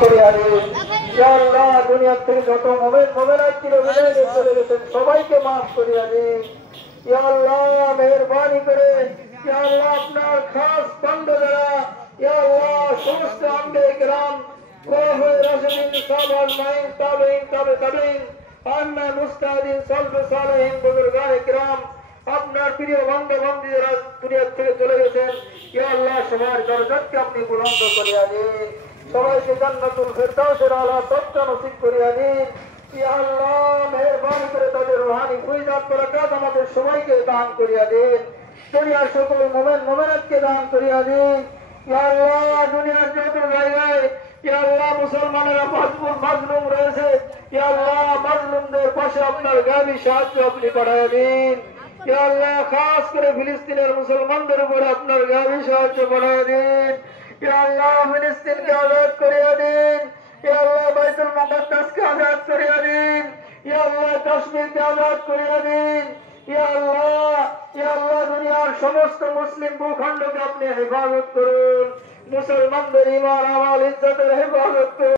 করিয়া দিন। ইয়া আল্লাহ, দুনিয়া থেকে যত মুমিন মুমিনাত ছিল বিদায় নিয়ে চলে গেছেন, সবাইকে মাফ করিয়া দিন। ইয়া আল্লাহ, মেহেরবানি করে ইয়া আল্লাহ আপনার খাস বান্দা যারা ইয়া আল্লাহ সমস্ত আম্বিয়া কিরাম খোলাফায়ে রাশিদিন সাহাবা আজমাইন তাবেঈন তাবে তাবেঈন আম্মা মুস্তাহিদিন সালফে সালেহিন বুজুর্গায়ে কিরাম আপনার প্রিয় বান্দা বান্দি যারা দুনিয়া থেকে চলে গেছেন, ইয়া আল্লাহ সবার দরজাকে আপনি বুলন্দ করিয়া দিন, সবাইকে জান্নাতুল ফিরদাউসের আলা তরজা নসিব করিয়া দিন। ইয়া আল্লাহ, মেহেরবানি করে তাদের রূহানি ফয়জাত বরকত আমাদের সবাইকে দান করিয়া দিন। দুনিয়ার সকল মুমিন মুমিনাতকে দান করিয়া দিন। ইয়া আল্লাহ, দুনিয়ার যত জায়গায় ইয়া আল্লাহ মুসলমানেরা মাজলুম রয়েছে, ইয়া আল্লাহ মাজলুমদের পাশে আপনার গায়বী সাহায্য আপনি পাঠিয়ে দিন। ইয়া আল্লাহ, খাস করে ফিলিস্তিনের মুসলমানদের উপরে আপনার গায়বী সাহায্য পাঠিয়ে দিন। ইয়া আল্লাহ, ফিলিস্তিনকে আজাদ করিয়া দিন। ইয়া আল্লাহ, বাইতুল মুকাদ্দাসকে আজাদ করিয়া দিন। ইয়া আল্লাহ, কাশ্মীরকে আজাদ করিয়া দিন। ইয়া আল্লাহ, দুনিয়ার সমস্ত মুসলিম ভূখণ্ডকে আপনি হেফাজত করুন। মুসলমানদের ঈমান আমল ইজ্জতের হেফাজত করুন।